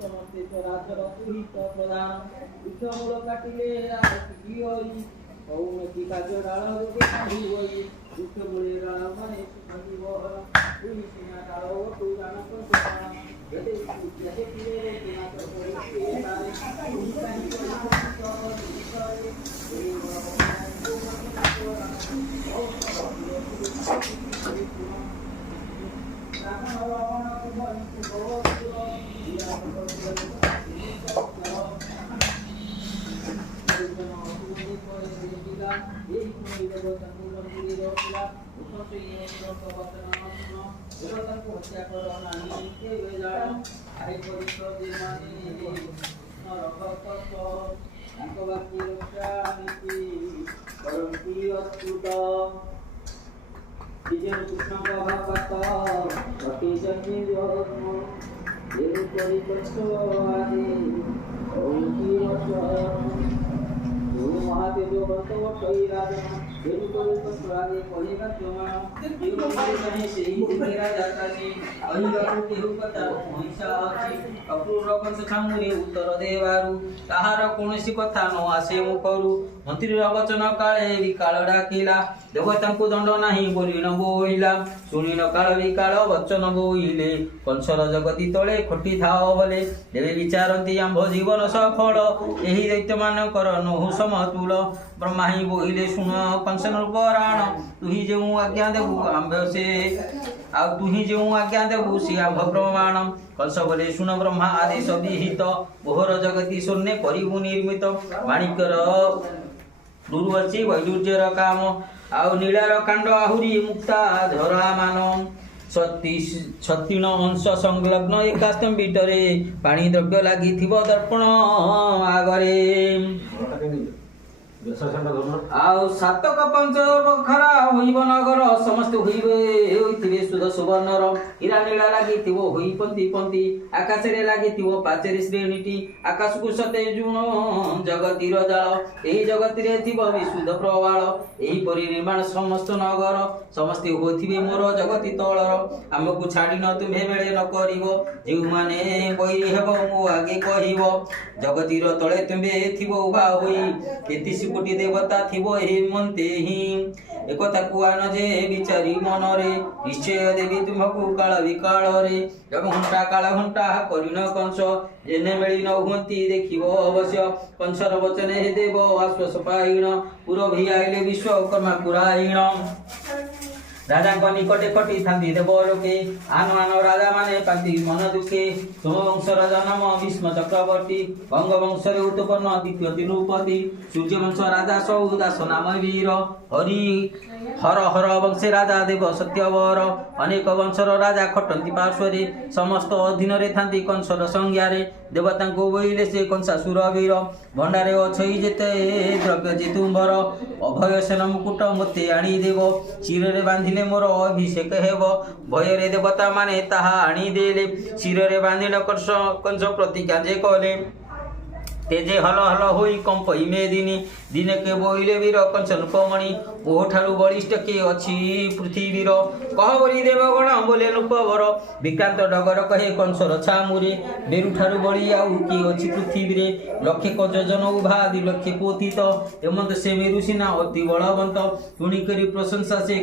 ସମସ୍ତେ ଚରାଚର ପୁରିତ ପ୍ରଧାନ ବୃକ୍ଷମୂଳ କାଟିଲେ ରାଜୀ ହୋଇ କୌଣସି କାର୍ଯ୍ୟ ଡାଳ ରୋଗେ କାଢି ହୋଇ ବୃକ୍ଷ ମୂଳେ ଡାଳ ମାନେ ସୁଖଯିବ ପୁଣି ସିନା ଡାଳ ଓଟୁ ଦାନ ପ୍ରଦାନ ଯେତେ ଦେଖିଲେ କିନାତ କରିଛି ତାରେ ପୁଣି କାହିଁ उत्तर देवारू ताहार कौनसी कथा न आसे मुखरू मंत्री वचन काले विकाल डाकिला देवता दंड नाही बोली न बोइला शुणी न काल विकाल वचन बोइले कंसर जगती तले खटी थाओ बोले देवे विचारती आंभ जीवन सफल एही दैत्य मानकर नहु समतुल ब्रह्मा ही बोइले शुण कंसन रूपराण तुही जो आज्ञा देबु आंभ से आ तुही जो आज्ञा देबु से आंभ प्रमाण कंस बोले शुण ब्रह्मा आदेश विहित मोहर जगती शून्य करिबु निर्मित माणिक्यर दुर्वची वैदुर्यर काम आउ नीलार कांड आहुरी मुक्ता झरा मान छत्तीण अंश संलग्न एकास्तम बीटरे पानी द्रव्य लगी दर्पण आगरे आउ सातक पंच खरा होइब नगर समस्त होइबे सुध सुवर्णर हीरा नीला लागिथिबो होई पंती पंती आकाश रे लागिथिबो पाचेरी श्रेणीटी आकाश को सते जुण जगतिर जाल एही जगत रे थिबो विशुद्ध प्रवाल एही परि निर्माण समस्त नगर समस्ते होथिबे मोर जगति तळर हमकु छाडी न तुमे बेले न करिवो जेउ माने बैरी हेबो मो आगे कहिवो जगतिर तळे तुमे थिबो उभा होई 33 कोटी देवता थिबो हेमंते ही एकता कुआन जे विचारी मनरे निश्चय देवी तुमकु काल विकाल रे घंटा काल घंटा करिन कंस जेने मेली न हुंती देखिबो अवश्य कंसर वचने हे देव आश्वास पाइण पुरभी आइले विश्वकर्मा पुराइण राजा निकटे खटी थांती देव लोके आन आन राजा माने पाती मन दुखे सोमवंशर जन्म भीष्म चक्रवर्ती गंग वंशरे उत्पन्न द्वितीय तिरुपति सूर्य वंश राजा सौदास नाम वीर हरि हर हर वंशे राजा देव सत्यवर अनेक वंशर राजा खटंती पार्श्वरे समस्त अधीन रे थांती कंसर संज्ञारे देवता को बोइले से कंसासुर वीर भंडारे अछई जेते द्रव्य जेतुंबर अभय सेन मुकुट मते आनी देव शिर रे बांधिले मोर अभिषेक हेबो भय रे देवता माने ताहा आनी देले शिर रे बांधिन कंस प्रतिज्ञा जे कले तेजे हल हल होई कंपई मेदिनी दिने के बोइले वीर कंचन कमणि ओ ठारु बलिष्ठ के अछि पृथ्वीर कह बोली देवगण बोले नृपवर विक्रांत डगर कहे कंसर छामुरे मेरु ठारु बळी आउ की अछि पृथ्वी रे लक्षे क योजन उभा 2 लक्ष पोथित एमंत से मेरु सिना अति बलवंत तुणी करी प्रशंसा से